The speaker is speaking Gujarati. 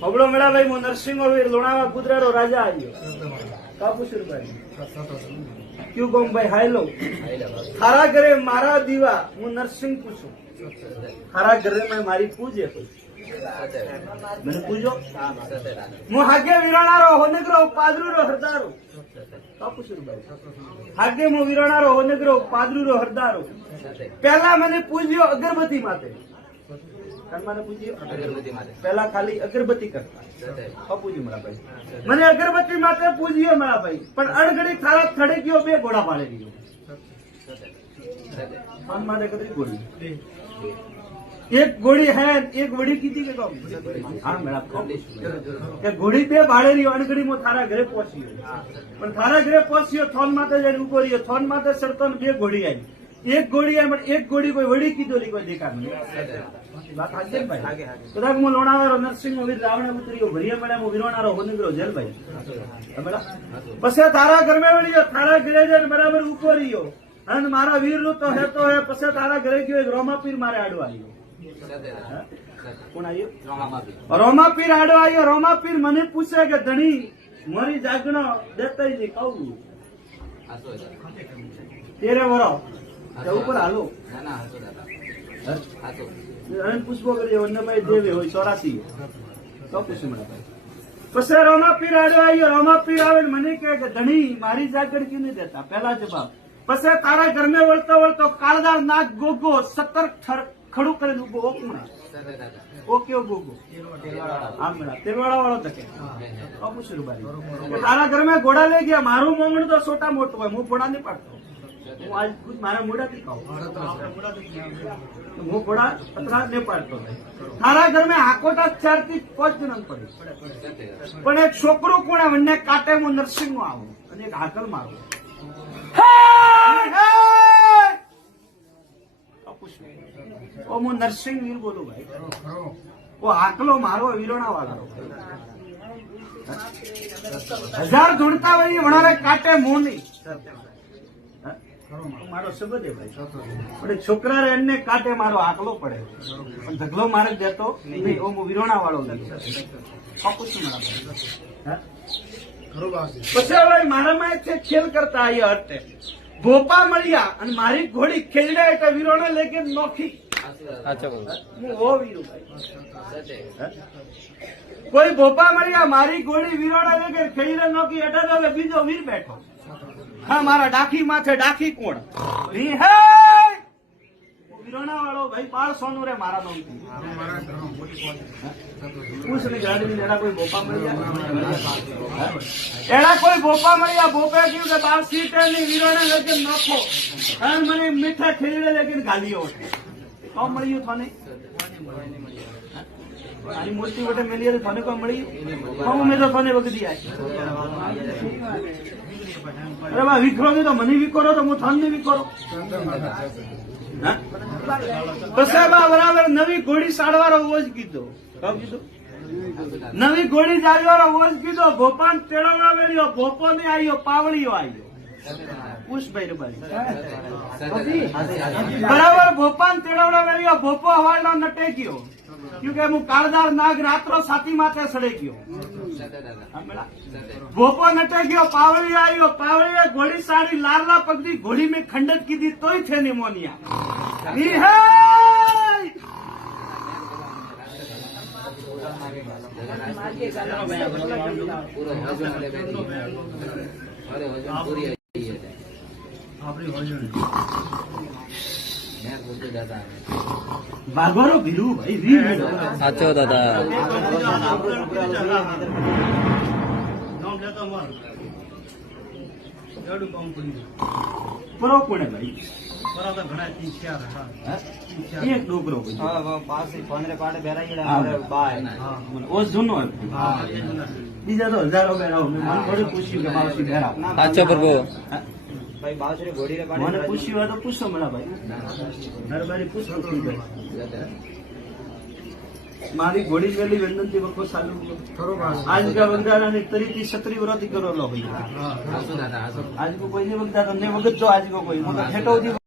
હબળો મેળા ભાઈ હું નરસિંહ લોણાવા કુદરારો રાજા આવ્યો કાપુસુરભાઈ ક્યું કહું ભાઈ હાયલો થારા ઘરે મારા દીવા હું નરસિંહ પૂછું થારા ઘરે મેં મારી પૂજે મને પૂજો હું હાગે વિરાણારો હોનગરો પાદરુરો હરદારો કાપુસુરભાઈ હાગે હું વિરાણારો હોનગરો પાદરુરો હરદારો પહેલા મને પૂજ્યો અગરબત્તી માટે પેલા ખાલી અગરબત્તી કરતા પૂજ્યું મારા ભાઈ મને અગરબત્તી માટે પૂજ્યો મારા ભાઈ પણ અણઘડી થાળા થડે ગયો બે ઘોડા પાડે ગયો માટે કતરી ગોળી એક ગોળી હે એક વડી કીધી કે હા મેળા કે ઘોડી બે ભાડે રહ્યો અણઘડી માં થારા ઘરે પહોંચ્યો પણ થારા ઘરે પહોંચ્યો થોન માટે જઈને ઉભો રહ્યો થોન માટે સરતો બે ઘોડી આવી એક ઘોડી આવી પણ એક ઘોડી કોઈ વડી કીધો કોઈ દેખા નહીં વાત હાજર ભાઈ કદાચ હું લોણાવાળો નરસિંહ રાવણ ઉતર્યો ભરિયા મળ્યા હું વિરોણારો હોનગરો જેલભાઈ પછી તારા ઘર માં વળ્યો તારા ઘરે જઈને બરાબર ઉભો રહ્યો અને મારા વીર નું તો હેતો હે પછી તારા ઘરે ગયો એક રોમાપીર મારે આડો આવ્યો કોણ આવ્યો રોમાપીર આડો આવ્યો રોમાપીર મને પૂછે કે ધણી મારી જાગણો દેતાઈ નહીં કહું તેરે વરો ઉપર હાલો પુષ્પો કરી વન્નભાઈ દેવે હોય 84 તો પૂછ્યું મને પછી રોમાપીર આડો આવ્યો રોમાપીર આવે મને કહે કે ધણી મારી જાગડ ક્યું નહીં દેતા પેલા જવાબ પછી તારા ઘર में વળતો વળતો કાળદાર નાગ ગોગો 17 ખડું કરીને ઉભો ઓકુણા ઓ કેવો ગોગો આમ મેળા તેરવાડા વાળો તકે પૂછ્યું ભાઈ તારા ઘર में ઘોડા લઈ ગયા મારું મોંગણ તો છોટા મોટું હોય હું ઘોડા નહીં પાડતો હું આજ ખુદ મારા મોઢાથી કહું હું ઘોડા પતરા નહીં પાડતો તારા ઘર में આકોટા 4 થી 5 જણ પડે પણ એક છોકરો કોણ મને કાટે હું નરસિંહ નો આવું અને એક હાકલ મારું ઓ હું નરસિંહ વીર બોલું ભાઈ ઓ હાકલો મારો વિરોણા વાળો 1000 ધૂણતા હોય વણારે કાટે મોની મારો શબ્દ હે ભાઈ પણ છોકરા એને કાટે મારો આકલો પડે પણ ઢગલો મારે દેતો નહીં હું વિરોણા વાળો પછી હવે મારામાં એક ખેલ કરતા આવ્યા હતે ભોપા મળ્યા અને મારી ઘોડી ખેલડા એટલે વિરોણા લેકે નોખી હું હો વીરું ભાઈ કોઈ ભોપા મળ્યા મારી ઘોડી વિરોણા લેકે ખેલડા નોખી એટલે હવે બીજો વીર બેઠો હા મારા ડાખી માથે ડાખી કોણ વિરોણા વાળો ભાઈ 1200 રે મારા નામ કોઈ બોપા મળ્યા એડા કોઈ બોપા મળ્યા બોપે કહ્યું કે 12 સીટ ની વિરોણા લગે નાખો અને મને મીઠા ખેલીને લગીને ગાલીઓ તો મળ્યું થાને આની મૂર્તિ વટે મેલી થાને કોઈ મળ્યું મેં તો થાને વગડી અરે બા વિખરો તો મને વિખરો તો હું થાન વિખરો પછી બરાબર નવી ઘોડી સાડવાનો ઓજ કીધો નવી ઘોડી જાળવાનો ઓજ કીધો ભોપાન તેડવડા વેળ્યો ભોપો ને આવ્યો પાવળીઓ આવ્યો પુષ્પભાઈ બરાબર ભોપાન તેડવડા વેળ્યો ભોપો હવાડનો નટે ગયો ક્યુંકે હું કાળદાર નાગ રાત્રો સાથી માથે સડે ગયો ભોપો નટે ગયો પાવળી આવ્યો પાવળીએ ઘોડી સાડી લારલા પગની ઘોડી મેં ખંડત કીધી તોય છે નિમોનિયા બાગોરો ભીરું ભાઈ સાચો દાદા પરો કોને ભાઈ પરો તો ઘણા એક ડોકરો ઓ જૂનો બીજા તો હજારો બેરાવ મને થોડું પૂછ્યું કે બાવસી બેરાવ સાચો પ્રભુ ભાઈ બાવસરી ઘોડી મને પૂછ્યું હોય તો પૂછો મને ભાઈ દરબારી પૂછો મારી ઘોડી વેલી વિનંતી વખો ચાલુ આજ કા વગદાના ને તરીથી છત્રી વ્રતી કરો લો ભાઈ આજ કો કોઈ ને વગદા તમને વગત જો આજ કો કોઈ ઠેટો